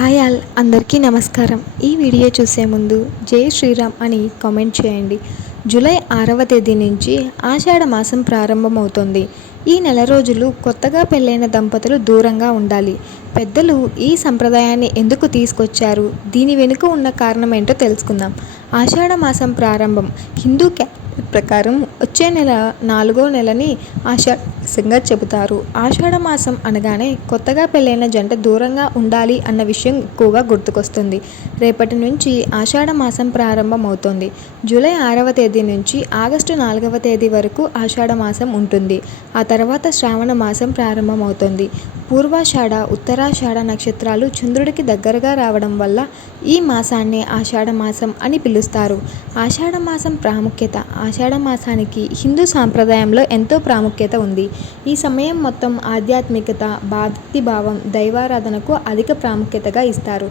Hi all అందరికీ నమస్కారం. ఈ వీడియో చూసే ముందు జై శ్రీరామ్ అని కామెంట్ చేయండి. జూలై 6వ తేదీ నుంచి ఆషాఢ మాసం ప్రారంభమవుతోంది. ఈ నెల రోజులు కొత్తగా పెళ్ళైన దంపతులు దూరంగా ఉండాలి. పెద్దలు ఈ సంప్రదాయాన్ని ఎందుకు తీసుకొచ్చారు, దీని వెనుక ఉన్న కారణం ఏంటో తెలుసుకుందాం. ఆషాఢ మాసం ప్రారంభం హిందూ ప్రకారం వచ్చే నెల 4వ నెలని ఆషాఢంగా చెబుతారు. ఆషాఢ మాసం అనగానే కొత్తగా పెళ్ళైన జంట దూరంగా ఉండాలి అన్న విషయం ఎక్కువగా గుర్తుకొస్తుంది. రేపటి నుంచి ఆషాఢ మాసం ప్రారంభమవుతోంది. జూలై 6వ తేదీ నుంచి ఆగస్టు 4వ తేదీ వరకు ఆషాఢ మాసం ఉంటుంది. ఆ తర్వాత శ్రావణ మాసం ప్రారంభమవుతుంది. పూర్వాషాఢ, ఉత్తరాషాఢ నక్షత్రాలు చంద్రుడికి దగ్గరగా రావడం వల్ల ఈ మాసాన్ని ఆషాఢ మాసం అని పిలుస్తారు. ఆషాఢ మాసం ప్రాముఖ్యత. ఆషాఢ మాసానికి హిందూ సాంప్రదాయంలో ఎంతో ప్రాముఖ్యత ఉంది. ఈ సమయం మొత్తం ఆధ్యాత్మికత, భక్తిభావం, దైవారాధనకు అధిక ప్రాముఖ్యతగా ఇస్తారు.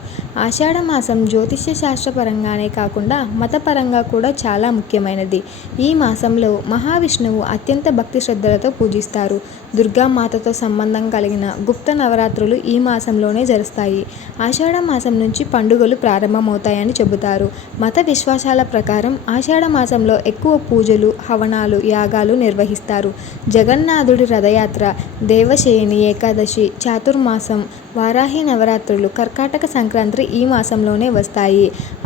ఆషాఢ మాసం జ్యోతిష్య శాస్త్రపరంగానే కాకుండా మతపరంగా కూడా చాలా ముఖ్యమైనది. ఈ మాసంలో మహావిష్ణువు అత్యంత భక్తి శ్రద్ధలతో పూజిస్తారు. దుర్గామాతతో సంబంధం కలిగిన గుప్త నవరాత్రులు ఈ మాసంలోనే జరుస్తాయి. ఆషాఢ మాసం నుంచి పండుగలు ప్రారంభమవుతాయని చెబుతారు. మత విశ్వాసాల ప్రకారం ఆషాఢ మాసంలో ఎక్కువ పూజలు, హవనాలు, యాగాలు నిర్వహిస్తారు. జగన్నాథుడి రథయాత్ర, దేవశయని ఏకాదశి, చాతుర్మాసం, వారాహి నవరాత్రులు, కర్కాటక సంక్రాంతి ఈ మాసంలోనే వస్తాయి.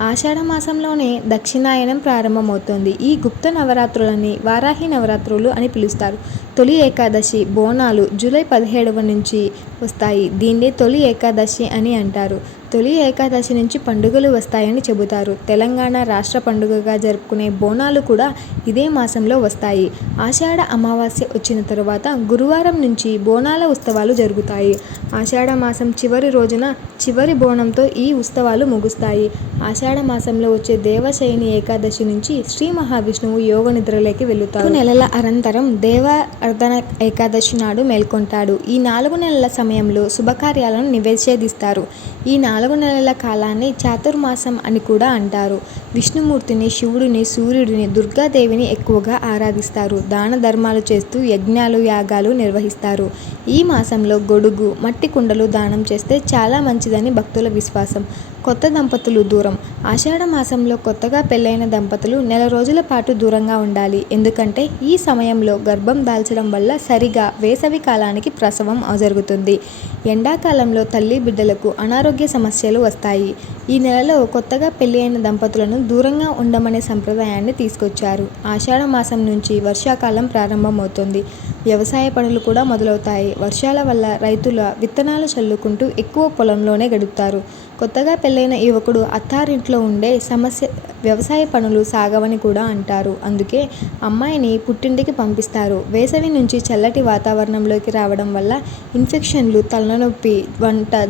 ఆషాఢ మాసంలోనే దక్షిణాయనం ప్రారంభమవుతుంది. ఈ గుప్త నవరాత్రులని వారాహి నవరాత్రులు అని పిలుస్తారు. తొలి ఏకాదశి, బోనాలు జూలై 17వ నుంచి వస్తాయి. దీన్నే తొలి ఏకాదశి అని అంటారు. తొలి ఏకాదశి నుంచి పండుగలు వస్తాయని చెబుతారు. తెలంగాణ రాష్ట్ర పండుగగా జరుపుకునే బోనాలు కూడా ఇదే మాసంలో వస్తాయి. ఆషాఢ అమావాస్య వచ్చిన తరువాత గురువారం నుంచి బోనాల ఉత్సవాలు జరుగుతాయి. ఆషాఢ మాసం చివరి రోజున చివరి బోనంతో ఈ ఉత్సవాలు ముగుస్తాయి. ఆషాఢ మాసంలో వచ్చే దేవశయని ఏకాదశి నుంచి శ్రీ మహావిష్ణువు యోగ నిద్రలోకి వెళుతారు. నెలల అనంతరం దేవ అర్ధన ఏకాదశి నాడు మేల్కొంటాడు. ఈ 4 నెలల సమయంలో శుభకార్యాలను నిషేధిస్తారు. ఈ 4 నెలల కాలాన్ని చాతుర్మాసం అని కూడా అంటారు. విష్ణుమూర్తిని, శివుడిని, సూర్యుడిని, దుర్గాదేవిని ఎక్కువగా ఆరాధిస్తారు. దాన ధర్మాలు చేస్తూ యజ్ఞాలు, యాగాలు నిర్వహిస్తారు. ఈ మాసంలో గొడుగు, మట్టి కుండలు దానం చేస్తే చాలా మంచిదని భక్తుల విశ్వాసం. కొత్త దంపతులు దూరం. ఆషాఢ మాసంలో కొత్తగా పెళ్ళైన దంపతులు నెల రోజుల పాటు దూరంగా ఉండాలి. ఎందుకంటే ఈ సమయంలో గర్భం దాల్చడం వల్ల సరిగా వేసవి కాలానికి ప్రసవం జరుగుతుంది. ఎండాకాలంలో తల్లి బిడ్డలకు అనారోగ్య సమస్యలు వస్తాయి. ఈ నెలలో కొత్తగా పెళ్ళి అయిన దంపతులను దూరంగా ఉండమనే సంప్రదాయాన్ని తీసుకొచ్చారు. ఆషాఢ మాసం నుంచి వర్షాకాలం ప్రారంభమవుతుంది. వ్యవసాయ పనులు కూడా మొదలవుతాయి. వర్షాల వల్ల రైతుల విత్తనాలు చల్లుకుంటూ ఎక్కువ పొలంలోనే గడుపుతారు. కొత్తగా పెళ్ళైన యువకుడు అత్తారింట్లో ఉండే వ్యవసాయ పనులు సాగవని కూడా అంటారు. అందుకే అమ్మాయిని పుట్టింటికి పంపిస్తారు. వేసవి నుంచి చల్లటి వాతావరణంలోకి రావడం వల్ల ఇన్ఫెక్షన్లు, తలనొప్పి,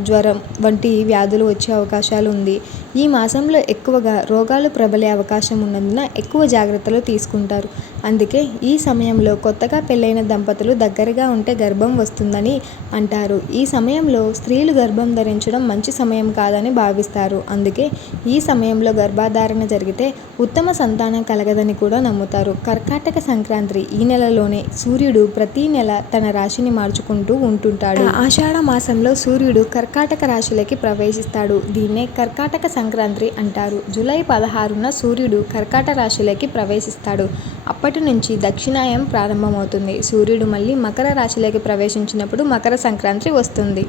జ్వరం వంటి వ్యాధులు వచ్చే అవకాశాలు ఉంది. ఈ మాసంలో ఎక్కువగా రోగాలు ప్రబలే అవకాశం ఉన్నందున ఎక్కువ జాగ్రత్తలు తీసుకుంటారు. అందుకే ఈ సమయంలో కొత్తగా పెళ్ళైన దంపతులు దగ్గరగా ఉంటే గర్భం వస్తుందని అంటారు. ఈ సమయంలో స్త్రీలు గర్భం ధరించడం మంచి సమయం కాదని భావిస్తారు. అందుకే ఈ సమయంలో గర్భధారణ జరిగితే ఉత్తమ సంతానం కలగదని కూడా నమ్ముతారు. కర్కాటక సంక్రాంతి ఈ నెలలోనే. సూర్యుడు ప్రతి నెల తన రాశిని మార్చుకుంటూ ఉంటుంటాడు. ఆషాఢ మాసంలో సూర్యుడు కర్కాటక రాశిలోకి ప్రవేశిస్తాడు. దీన్నే కర్కాటక సంక్రాంతి అంటారు. జూలై 16న సూర్యుడు కర్కాటక రాశిలోకి ప్రవేశిస్తాడు. అప్పటి నుంచి దక్షిణాయనం ప్రారంభమవుతుంది. సూర్యుడు మళ్ళీ మకర రాశిలోకి ప్రవేశించినప్పుడు మకర సంక్రాంతి వస్తుంది.